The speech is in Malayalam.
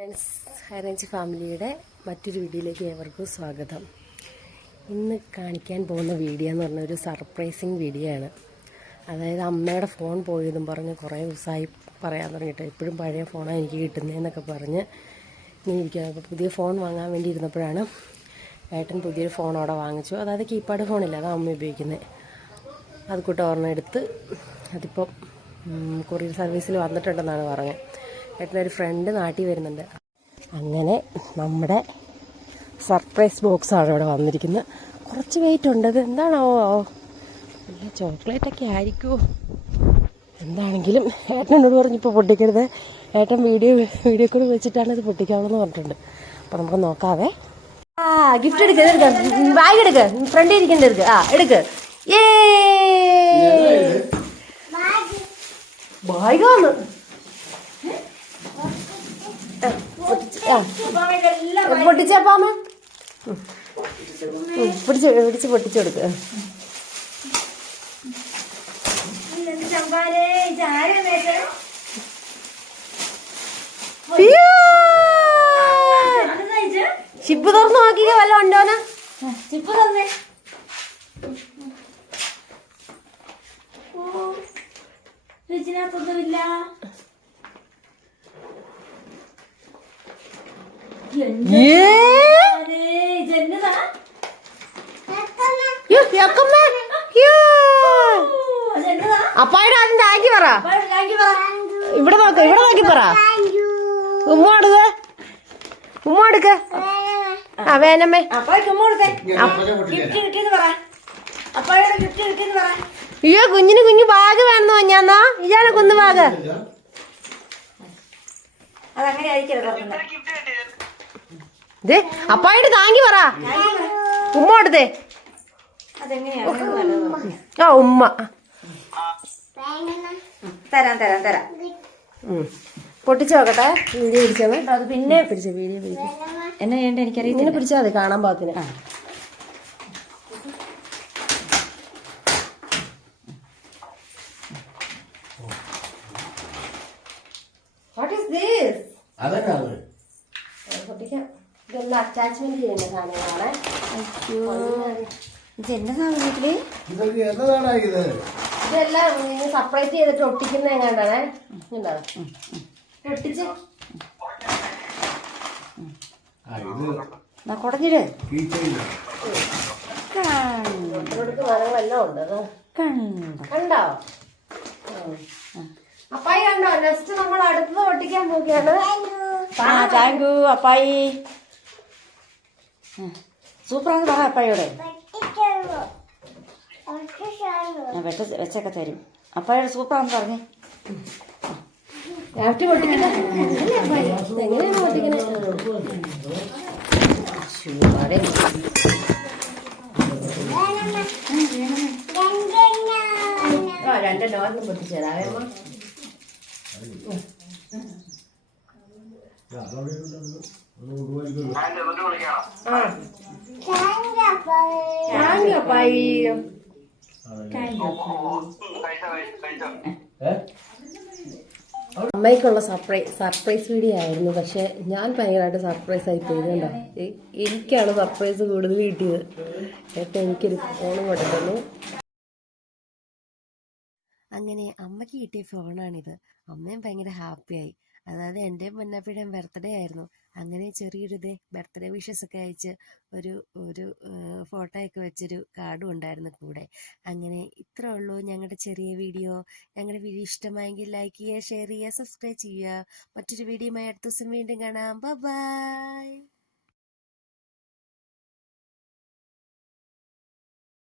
ഫ്രണ്ട്സ് ഹൈറേഞ്ച് ഫാമിലിയുടെ മറ്റൊരു വീഡിയോയിലേക്ക് ഏവർക്കും സ്വാഗതം. ഇന്ന് കാണിക്കാൻ പോകുന്ന വീഡിയോ എന്ന് പറഞ്ഞ ഒരു സർപ്രൈസിങ് വീഡിയോ ആണ്. അതായത് അമ്മയുടെ ഫോൺ പോയതും പറഞ്ഞ് കുറേ ദിവസമായി പറയാൻ തുടങ്ങിയിട്ട് എപ്പോഴും പഴയ ഫോണാണ് എനിക്ക് കിട്ടുന്നതെന്നൊക്കെ പറഞ്ഞ് ഇനി ഇരിക്കുക അപ്പോൾ പുതിയ ഫോൺ വാങ്ങാൻ വേണ്ടി ഇരുന്നപ്പോഴാണ് ഏട്ടൻ പുതിയൊരു ഫോൺ അവിടെ വാങ്ങിച്ചു. അതായത് കീപാഡ് ഫോണില്ല അതാണ് അമ്മ ഉപയോഗിക്കുന്നത് അത് കൂട്ടം ഒരെണ്ണം എടുത്ത് അതിപ്പോൾ കൊറിയർ സർവീസിൽ വന്നിട്ടുണ്ടെന്നാണ് പറഞ്ഞത്. ഏട്ടനൊരു ഫ്രണ്ട് നാട്ടിൽ വരുന്നുണ്ട്. അങ്ങനെ നമ്മുടെ സർപ്രൈസ് ബോക്സാണ് ഇവിടെ വന്നിരിക്കുന്നത്. കുറച്ച് വെയിറ്റ് ഉണ്ട്. അത് എന്താണോ നല്ല ചോക്ലേറ്റൊക്കെ ആയിരിക്കുമോ എന്താണെങ്കിലും ഏട്ടൻ എന്നോട് പറഞ്ഞിപ്പോൾ പൊട്ടിക്കരുത്. ഏട്ടൻ വീഡിയോ വീഡിയോ കൂടി വെച്ചിട്ടാണ് ഇത് പൊട്ടിക്കാവുള്ളതെന്ന് പറഞ്ഞിട്ടുണ്ട്. അപ്പോൾ നമുക്ക് നോക്കാവേ. ആ ഗിഫ്റ്റ് എടുക്ക എടുക്ക. ബാഗ് എടുക്ക. ഫ്രണ്ട് ഇരിക്കുന്നത് എടുക്ക. ആ എടുക്ക്. ഏ ബാഗ് വന്നു പൊട്ടിച്ചപ്പാമ പിടിച്ച് പിടിച്ച് പൊട്ടിച്ചു കൊടുക്ക. ഷിപ്പ് തുറന്ന് നോക്കിയ വല്ല ഉണ്ടോന ചിപ്പ് തന്നെ ഫ്രിഡ്ജിനകത്തൊന്നുമില്ല. അപ്പായുടെ ആദ്യം താങ്കി പറ. താങ്ക് യു പറ ഇവിടെ നോക്ക് ഇവിടെ നോക്കി പറ. ഉമ്മ എടുക്ക ഉമ്മ എടുക്ക ആ വേനമ്മേ. അയ്യോ കുഞ്ഞിന് കുഞ്ഞു ബാഗ് വേണമെന്ന് പറഞ്ഞാന്നാ? ഇയാളെ കുന്നു ബാഗ്. അതങ്ങനെ ആയിരിക്കരുത് ദേ അപ്പായിട്ട് താങ്കി പറ. ഉമ്മ എടുത്തേ ആ ഉമ്മ. തരാം തരാം തരാം. പൊട്ടിച്ചു നോക്കട്ടെ. വീഡിയോ പിടിച്ചത്. അത് പിന്നെ പിടിച്ച വീഡിയോ പിടിച്ചു. എന്നാ ചെയ്യണ്ട എനിക്കറിയാം ഇങ്ങനെ പിടിച്ചാൽ മതി കാണാൻ പാകത്തിന്. വാട്ട് ഈസ് ദിസ് അതെന്നാണ് പൊട്ടിക്കാം ഇതെല്ലാം അറ്റാച്ച്മെന്റ് ചെയ്യുന്ന സാധനങ്ങളാണ്. ഇത്? ഇതെല്ലാം ഇതെല്ലാം സെപ്പറേറ്റ് ചെയ്തിട്ട് ഒട്ടിക്കുന്ന എങ്ങാണ്ടാണ് എന്താണ് ഒട്ടിച്ച്. കുടഞ്ഞിട്. മരങ്ങളെല്ലാം ഉണ്ട് കണ്ടോ? കണ്ടോ? അപ്പായി കണ്ടോ? നെക്സ്റ്റ് നമ്മൾ അടുത്തത് ഒട്ടിക്കാൻ പോവുകയാണ്. Thank you അപ്പായി. സൂപ്പറാന്ന് പറ അപ്പായോടെ. ഞാൻ വെച്ചൊക്കെ തരും. അപ്പായോടെ സൂപ്പറാന്ന് പറഞ്ഞേ. രാത്രി എങ്ങനെയാണ് ആ രണ്ടെണ്ണം ഒരെണ്ണം പൊട്ടിച്ചു തരാവേ അമ്മ. അമ്മയ്ക്കുള്ള സർപ്രൈസ് സർപ്രൈസ് വീഡിയോ ആയിരുന്നു. പക്ഷെ ഞാൻ ഭയങ്കരമായിട്ട് സർപ്രൈസ് ആയി പോയിരുന്നുണ്ടോ എനിക്കാണ് സർപ്രൈസ് കൂടുതൽ കിട്ടിയത്. ഏട്ടൻ എനിക്കൊരു ഫോണും കൊടുക്കുന്നു. അങ്ങനെ അമ്മയ്ക്ക് കിട്ടിയ ഫോണാണിത് അമ്മയും ഭയങ്കര ഹാപ്പിയായി അതായത് എന്റെ മുന്നപ്പിടം ബർത്ത്ഡേ ആയിരുന്നു. അങ്ങനെ ചെറിയൊരു ഇത് ബർത്ത്ഡേ വിഷസ് ഒക്കെ അയച്ച് ഒരു ഒരു ഫോട്ടോ ഒക്കെ വെച്ചൊരു കാർഡും ഉണ്ടായിരുന്നു കൂടെ. അങ്ങനെ ഇത്ര ഉള്ളൂ ഞങ്ങളുടെ ചെറിയ വീഡിയോ ഞങ്ങളുടെ വീഡിയോ ഇഷ്ടമായെങ്കിൽ ലൈക്ക് ചെയ്യുക ഷെയർ ചെയ്യുക സബ്സ്ക്രൈബ് ചെയ്യുക. മറ്റൊരു വീഡിയോയുമായി അടുത്ത ദിവസം വീണ്ടും കാണാം. ബൈ